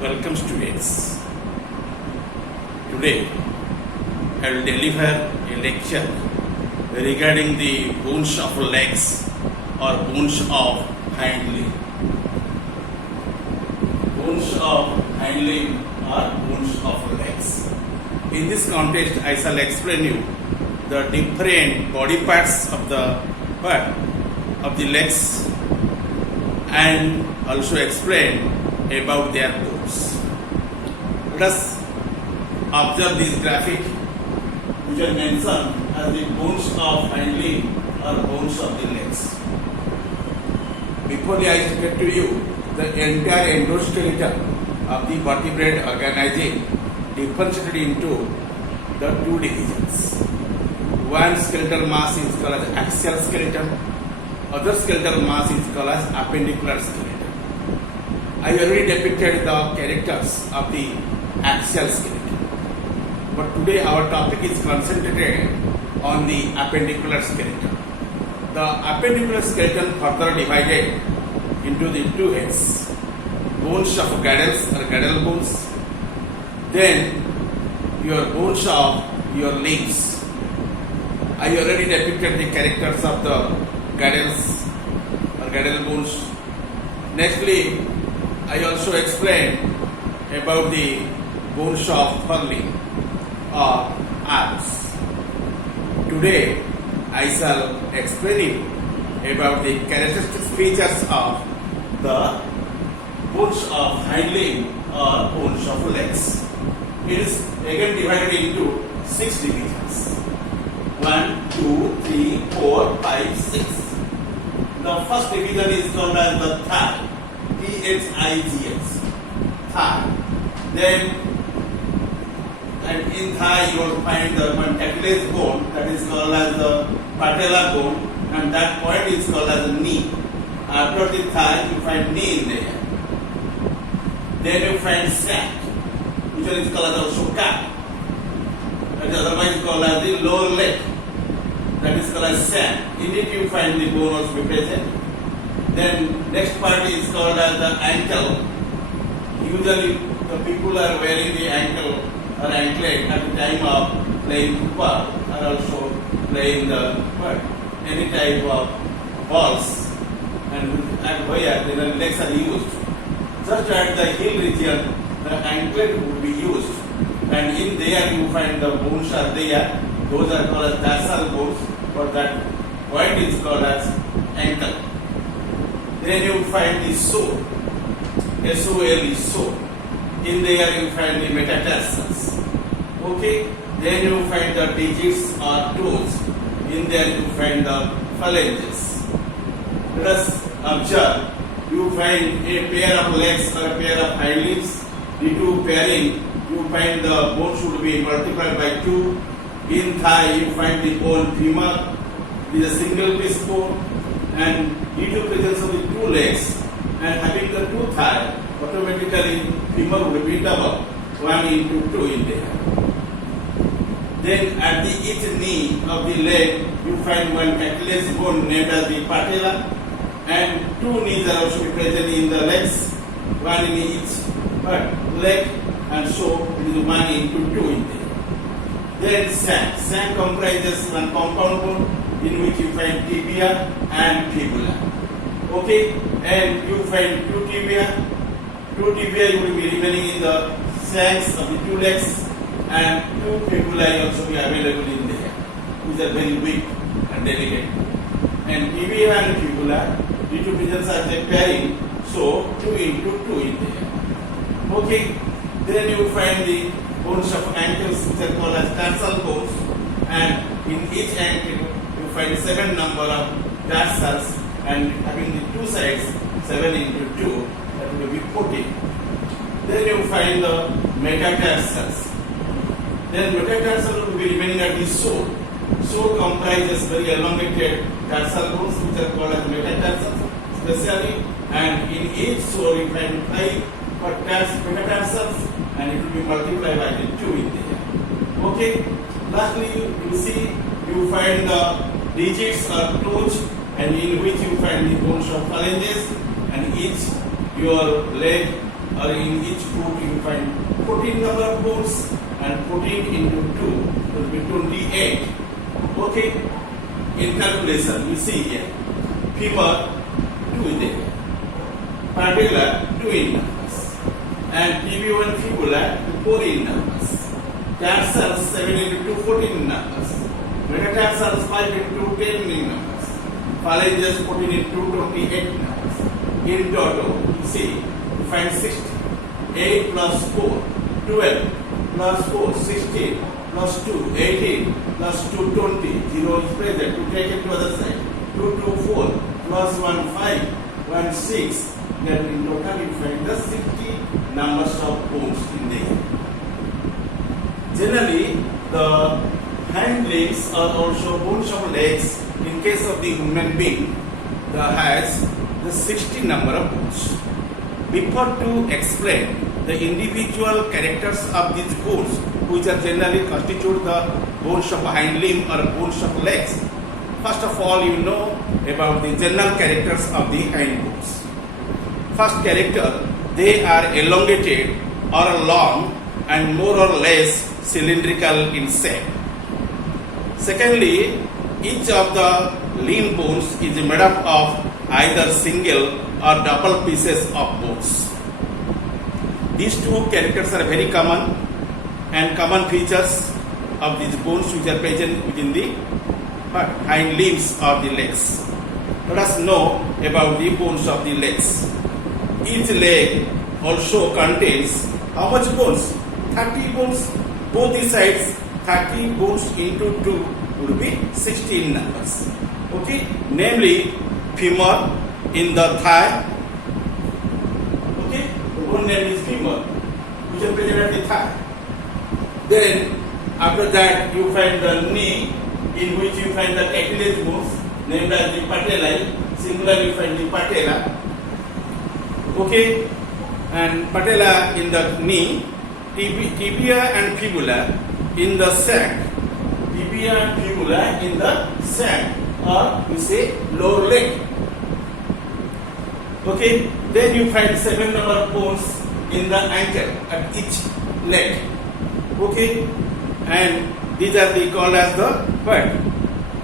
Welcome students. Today I will deliver a lecture regarding the bones of legs or bones of hind limb. Bones of hind limb or bones of legs. In this context I shall explain you the different body parts of the legs and also explain about their bones. Let us observe this graphic which are mentioned as the bones of hind limb or bones of the legs. Before I explain to you the entire endoskeleton of the vertebrate organism differentiated into the two divisions. One skeletal mass is called as axial skeleton, other skeletal mass is called as appendicular skeleton. I already depicted the characters of the axial skeleton, but today our topic is concentrated on the appendicular skeleton. The appendicular skeleton further divided into the two heads, bones of girdles or girdle bones, then your bones of your limbs. I already depicted the characters of the girdles or girdle bones. Nextly, I also explained about the bones of furling or arms. Today, I shall explain you about the characteristic features of the bones of hind limb or bones of legs. It is again divided into 6 divisions. 1, 2, 3, 4, 5, 6. The first division is called as the thigh. Thighs. Thigh. Then, and in thigh you will find the cartilage bone that is called as the patella bone, and that point is called as the knee. After the thigh you find knee in there. Then you find sac, which is called as also calf. That is otherwise called as the lower leg. That is called as sac. In it you find the bone also present. Then next part is called as the ankle. Usually the people are wearing the ankle or anklet at the time of playing football or also playing the any type of balls, and where the legs are used. Just at the heel region the anklet would be used, and in there you find the bones are there. Those are called as tarsal bones, but that point is called as ankle. Then you find the sole, S-O-L-E, sole. In there you find the metatarsals. Okay. Then you find the digits or toes. In there you find the phalanges. Let us observe. You find a pair of legs or a pair of hind limbs. The two pairing, you find the bone should be multiplied by 2. In thigh you find the bone femur with a single piece bone, and due to presence of the two legs and having the two thighs, automatically femur will be double, 1 into 2 in there. Then at the each knee of the leg you find one cartilage bone named as the patella, and 2 knees are also present in the legs, 1 in each leg, and so it is 1 into 2 in there. Then sac. Sac comprises one compound bone in which you find tibia and fibula. Okay, and you find 2 tibia. 2 tibia will be remaining in the sacs of the 2 legs, and 2 fibula also be available in there, which are very weak and delicate. And tibia and fibula, due to presence of the pairing, so 2 into 2 in there. Okay, then you find the bones of ankles which are called as tarsal bones, and in each ankle you find 7 number of tarsals, and having the 2 sides 7 into 2, that will be 14. Then you find the metatarsals. Then metatarsal will be remaining at the sole. Sole comprises very elongated tarsal bones which are called as metatarsals specially, and in each sole you find 5 metatarsals, and it will be multiplied by the 2 in there. Okay. Lastly, you see you find the digits or toes, and in which you find the bones of phalanges, and each your leg or in each foot you find 14 number of bones, and 14 into 2 will be 28. Okay, in calculation you see here, femur 2 is there, patella 2 in numbers, and tibia and fibula 4 in numbers, tarsals 7 into 2 14 in numbers, metatarsals 5 into 10 in numbers, phalanges 14 into 28 numbers. In total, you see, you find 60. 8 plus 4, 12, plus 4, 16, plus 2, 18, plus 2, 20. 0 is present. You take it to other side. 2, 2, 4, plus 1, 5, 1, 6. Then in total, you find the 60 numbers of bones in there. Generally, the hand limbs are also bones of legs. In case of the human being, that has the 60 number of bones. Before to explain the individual characters of these bones, which are generally constitute the bones of hind limb or bones of legs, first of all you know about the general characters of the hind bones. First character, they are elongated or long and more or less cylindrical in shape. Secondly, each of the limb bones is made up of either single or double pieces of bones. These two characters are very common and common features of these bones which are present within the hind limbs of the legs. Let us know about the bones of the legs. Each leg also contains how much bones? 30 bones. Both the sides, 30 bones into 2 would be 16 numbers. Okay, namely femur in the thigh. Okay, the bone name is femur, which is present at the thigh. Then after that you find the knee, in which you find the cartilage bones named as the patellae. Singular you find the patella. Okay, and patella in the knee, tibia and fibula in the sac. Tibia and fibula in the sac, or we say lower leg. Okay, then you find 7 number of bones in the ankle at each leg. Okay, and these are called as the what?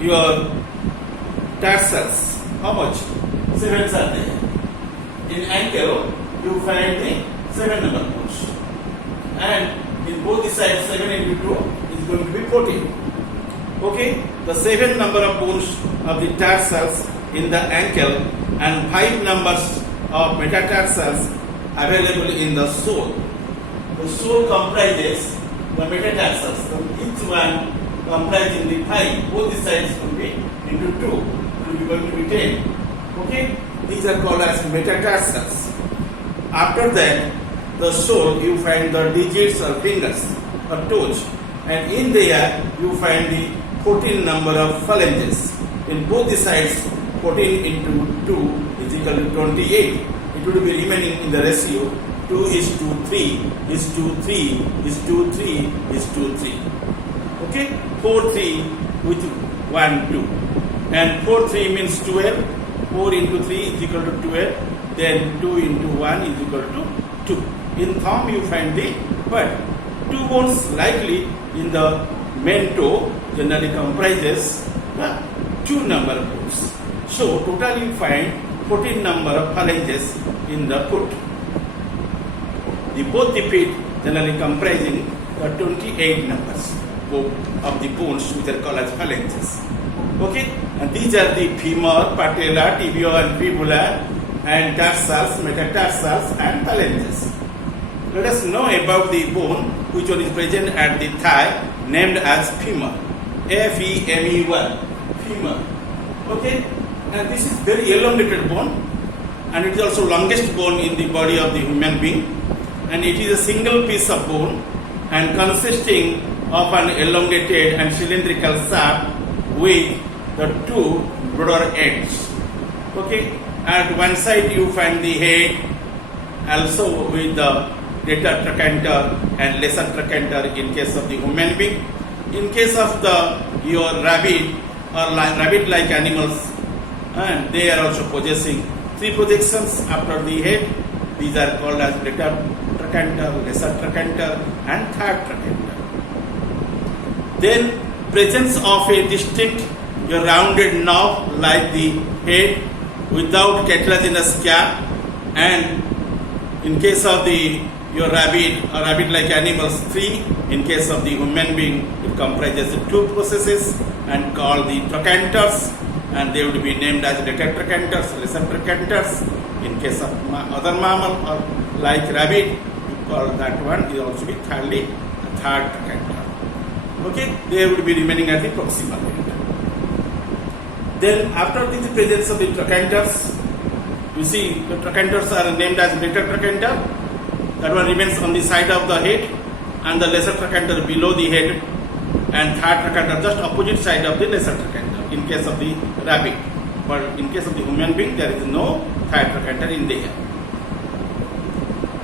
Your tarsals. How much? 7 are there. In ankle, you find the 7 number of bones, and in both the sides, 7 into 2 is going to be 14. Okay, the 7 number of bones of the tarsals in the ankle and 5 numbers of metatarsals available in the sole. The sole comprises the metatarsals. So each one comprising the 5. Both the sides will be into 2. It will be going to be 10. Okay, these are called as metatarsals. After that, the sole you find the digits or fingers or toes, and in there you find the 14 number of phalanges. In both the sides, 14 into 2 is equal to 28. It will be remaining in the ratio 2:3 is to 3 is to 3 is to 3. Okay, 4 3 with 1 2, and 4 3 means 12. 4 into 3 is equal to 12. Then 2 into 1 is equal to 2. In thumb you find the what? 2 bones likely in the main toe generally comprises the 2 number of bones. So total you find 14 number of phalanges in the foot. Both the feet generally comprising the 28 numbers of the bones which are called as phalanges. Okay, and these are the femur, patella, tibia and fibula, and tarsals, metatarsals and phalanges. Let us know about the bone which one is present at the thigh named as femur. F-E-M-E-R, femur. Okay, and this is very elongated bone, and it is also longest bone in the body of the human being, and it is a single piece of bone and consisting of an elongated and cylindrical shaft with the 2 broader ends. Okay, at one side you find the head, also with the greater trochanter and lesser trochanter in case of the human being. In case of your rabbit or rabbit-like animals, and they are also possessing 3 projections after the head, These are called as greater trochanter, lesser trochanter, and third trochanter. Then presence of a distinct rounded knob like the head without cartilaginous cap, and in case of your rabbit or rabbit-like animals, 3. In case of the human being, it comprises 2 processes and called the trochanters, and they would be named as greater trochanters, lesser trochanters. In case of other mammal or like rabbit, you call that one is also be third trochanter. Okay, they would be remaining at the proximal end. Then after the presence of the trochanters, you see the trochanters are named as greater trochanter. That one remains on the side of the head, and the lesser trochanter below the head, and third trochanter just opposite side of the lesser trochanter in case of the rabbit. But in case of the human being, there is no third trochanter in there.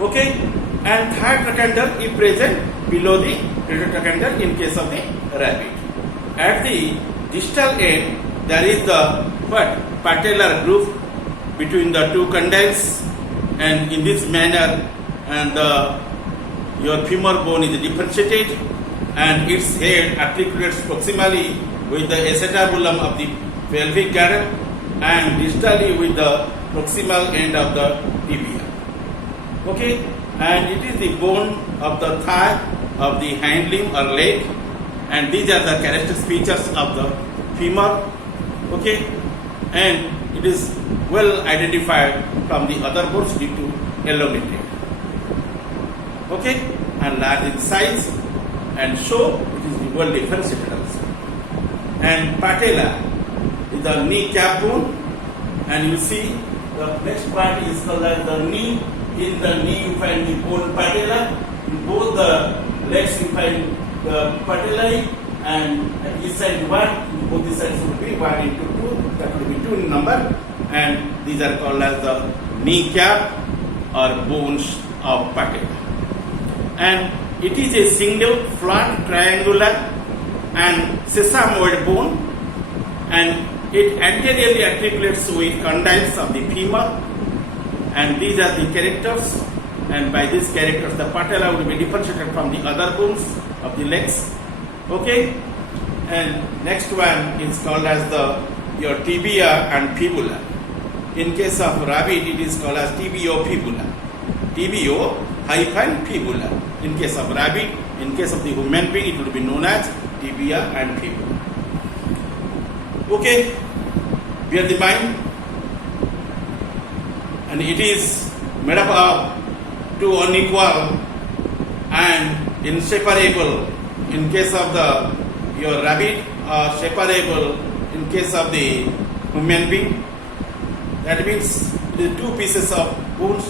Okay, and third trochanter is present below the greater trochanter in case of the rabbit. At the distal end, there is the patellar groove between the 2 condyles, and in this manner, and your femur bone is differentiated, and its head articulates proximally with the acetabulum of the pelvic girdle and distally with the proximal end of the tibia. Okay, and it is the bone of the thigh of the hind limb or leg, and these are the characteristic features of the femur. Okay, and it is well identified from the other bones due to elongated. Okay, and large in size, and so it is well differentiated also. And patella is the knee cap bone, and you see the next part is called as the knee. In the knee you find the bone patella. In both the legs you find the patellae, and at each side 1, both the sides would be 1 into 2, that would be 2 in number, and these are called as the knee cap or bones of patella. And it is a single flat triangular and sesamoid bone, and it anteriorly articulates with condyles of the femur, and these are the characters, and by these characters the patella will be differentiated from the other bones of the legs. Okay, and next one is called as your tibia and fibula. In case of rabbit, it is called as tibiofibula. Tibio-fibula. In case of rabbit, in case of the human being, it will be known as tibia and fibula. Okay, bear the mind, and it is made up of 2 unequal and inseparable in case of your rabbit, or separable in case of the human being. That means the 2 pieces of bones,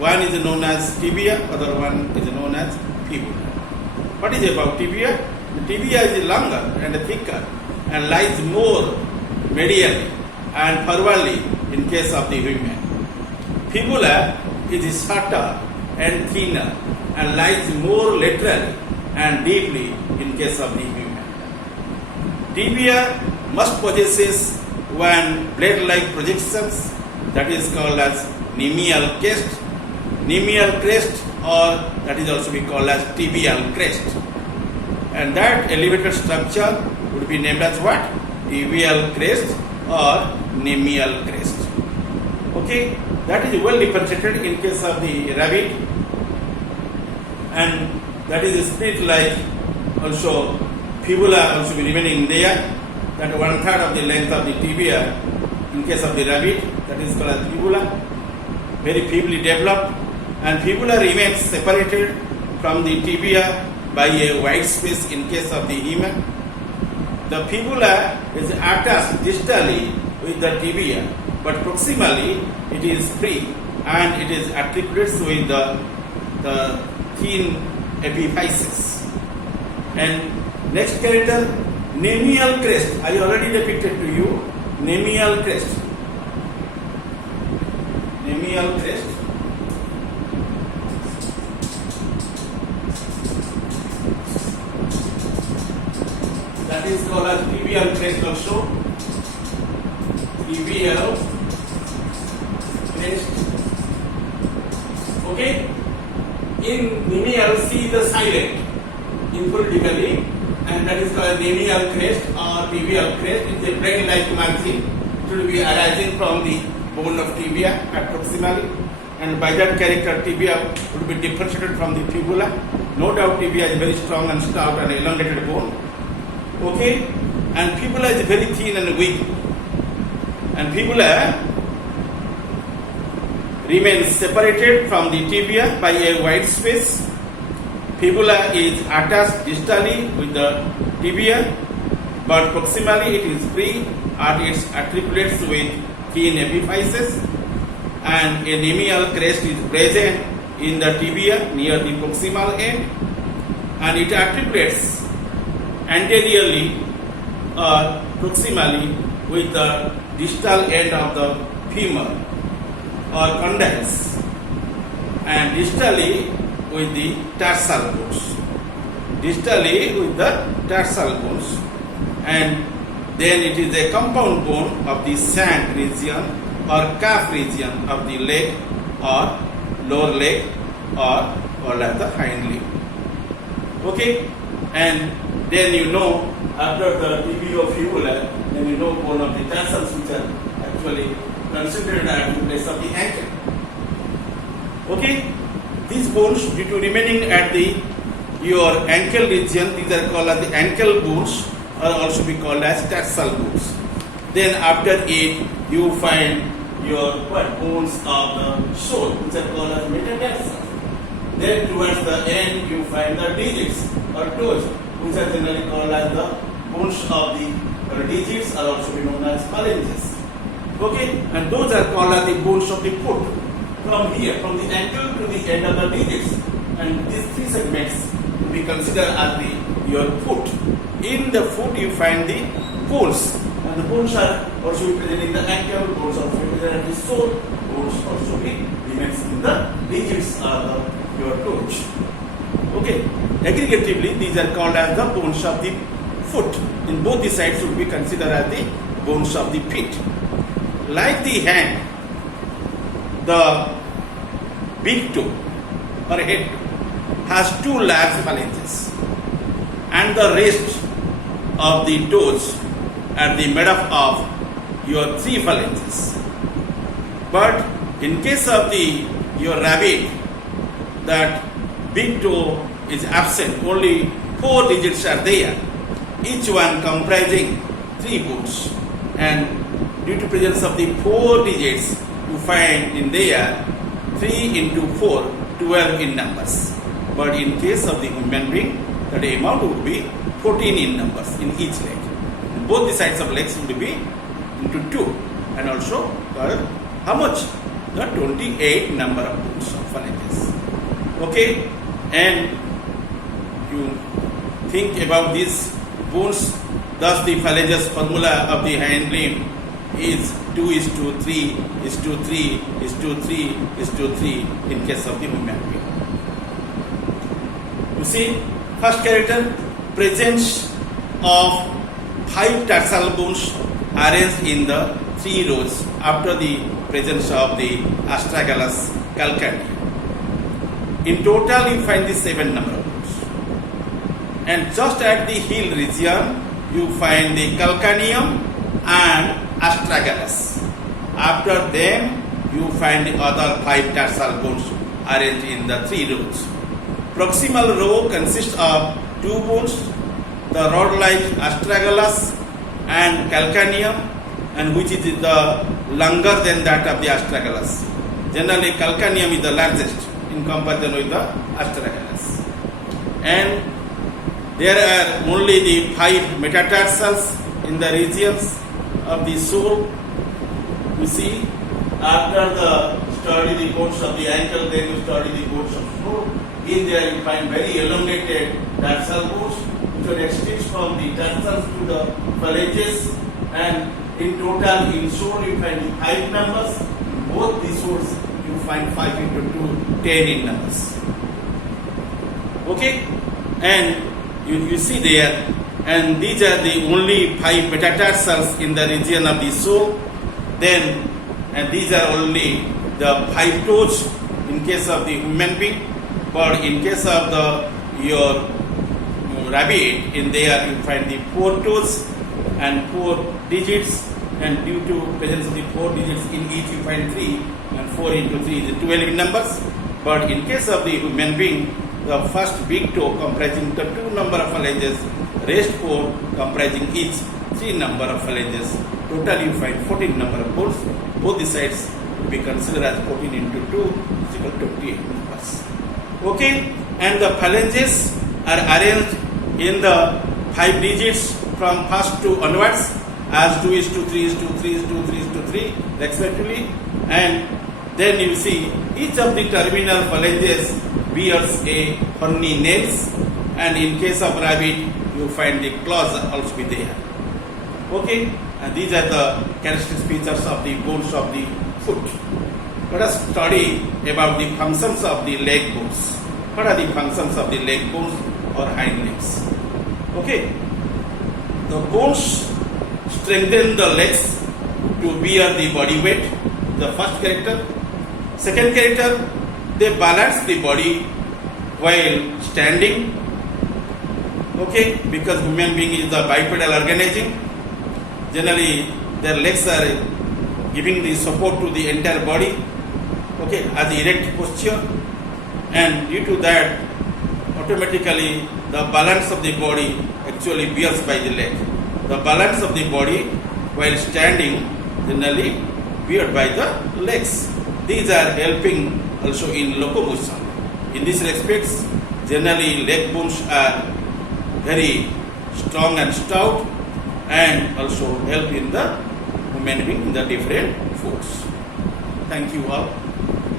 one is known as tibia, other one is known as fibula. What is about tibia? The tibia is longer and thicker and lies more medially and forwardly in case of the human. Fibula is shorter and thinner and lies more laterally and deeply in case of the human. Tibia must possesses one blade-like projections that is called as nemial crest, or that is also be called as tibial crest. And that elevated structure would be named as what? Tibial crest or nemial crest. Okay, that is well differentiated in case of the rabbit, and that is split like also fibula also be remaining there. That 1/3 of the length of the tibia in case of the rabbit, that is called as fibula, very feebly developed, and fibula remains separated from the tibia by a wide space in case of the human. The fibula is attached distally with the tibia, but proximally it is free and it is articulated with the thin epiphysis. And next character, nemial crest. I already depicted to you nemial crest. Nemial crest. That is called as tibial crest also. Tibial crest Okay? In Nemial, see the silent inphonetically, and that is called Nemial crest or tibial crest. It's a brain-like margin. It will be arising from the bone of tibia approximately, and by that character, tibia would be differentiated from the fibula. No doubt, tibia is very strong and stout and elongated bone. Okay, and fibula is very thin and weak, and fibula remains separated from the tibia by a wide space. Fibula is attached distally with the tibia, but proximally it is free at its articulates with thin epiphyses, and a nemial crest is present in the tibia near the proximal end, and it articulates anteriorly or proximally with the distal end of the femur or condyles, and distally with the tarsal bones. Distally with the tarsal bones, and then it is a compound bone of the shank region or calf region of the leg or lower leg or called as the hind leg. Okay, and then you know after the tibio-fibula, then you know bone of the tarsals which are actually considered at the place of the ankle. Okay, these bones due to remaining at the your ankle region, these are called as the ankle bones, or also be called as tarsal bones. Then after it you find your bones of the sole, which are called as metatarsals. Then towards the end you find the digits or toes, which are generally called as the bones of the digits, are also be known as phalanges. Okay, and those are called as the bones of the foot. From here, from the ankle to the end of the digits, and these three segments will be considered as your foot. In the foot you find the bones, and the bones are also present in the ankle, bones also present at the sole, bones also be remains in the digits or your toes. Okay, aggregatively these are called as the bones of the foot. In both the sides would be considered as the bones of the feet. Like the hand, the big toe or head has two large phalanges, and the rest of the toes are made up of your three phalanges. But in case of your rabbit, that big toe is absent, only 4 digits are there, each one comprising 3 bones, and due to presence of the 4 digits you find in there 3 into 4, 12 in numbers. But in case of the human being, that amount would be 14 in numbers in each leg. Both the sides of legs would be into 2, and also how much? The 28 number of bones of phalanges. Okay, and you think about these bones. Thus the phalanges formula of the hind limb is 2:3:3:3:3:3 in case of the human being. You see, first character, presence of 5 tarsal bones arranged in the 3 rows after the presence of the astragalus calcaneum. In total you find the 7 number of bones, and just at the heel region you find the calcaneum and astragalus. After them you find the other 5 tarsal bones arranged in the 3 rows. Proximal row consists of 2 bones, the rod-like astragalus and calcaneum, and which is the longer than that of the astragalus. Generally calcaneum is the largest in comparison with the astragalus. And there are only the 5 metatarsals in the regions of the sole. You see, after the study the bones of the ankle, then you study the bones of sole. In there you find very elongated tarsal bones, which are extends from the tarsals to the phalanges, and in total in sole you find the 5 numbers. In both the soles you find 5 into 2, 10 in numbers. Okay, and you see there, and these are the only 5 metatarsals in the region of the sole. Then, and these are only the 5 toes in case of the human being, but in case of the your rabbit, in there you find the 4 toes and 4 digits, and due to presence of the 4 digits in each you find 3, and 4 into 3 is 12 numbers. But in case of the human being, the first big toe comprising the 2 number of phalanges, rest 4 comprising each 3 number of phalanges. Total you find 14 number of bones. Both the sides will be considered as 14 into 2 is equal to 28 numbers. Okay, and the phalanges are arranged in the 5 digits from first to onwards as 2 is to 3 is to 3 is to 3 is to 3 respectively, and then you see each of the terminal phalanges bears a horny nails, and in case of rabbit you find the claws also be there. Okay, and these are the characteristic features of the bones of the foot. Let us study about the functions of the leg bones. What are the functions of the leg bones or hind legs? Okay, the bones strengthen the legs to bear the body weight, the first character. Second character, they balance the body while standing. Okay, because human being is the bipedal organism. Generally, their legs are giving the support to the entire body. Okay, as erect posture, and due to that, automatically the balance of the body actually bears by the leg. The balance of the body while standing generally beared by the legs. These are helping also in locomotion. In these respects, generally leg bones are very strong and stout, and also help in the human being in the different foods. Thank you all.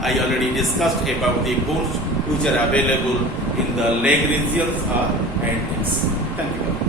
I already discussed about the bones which are available in the leg regions or hand legs. Thank you all.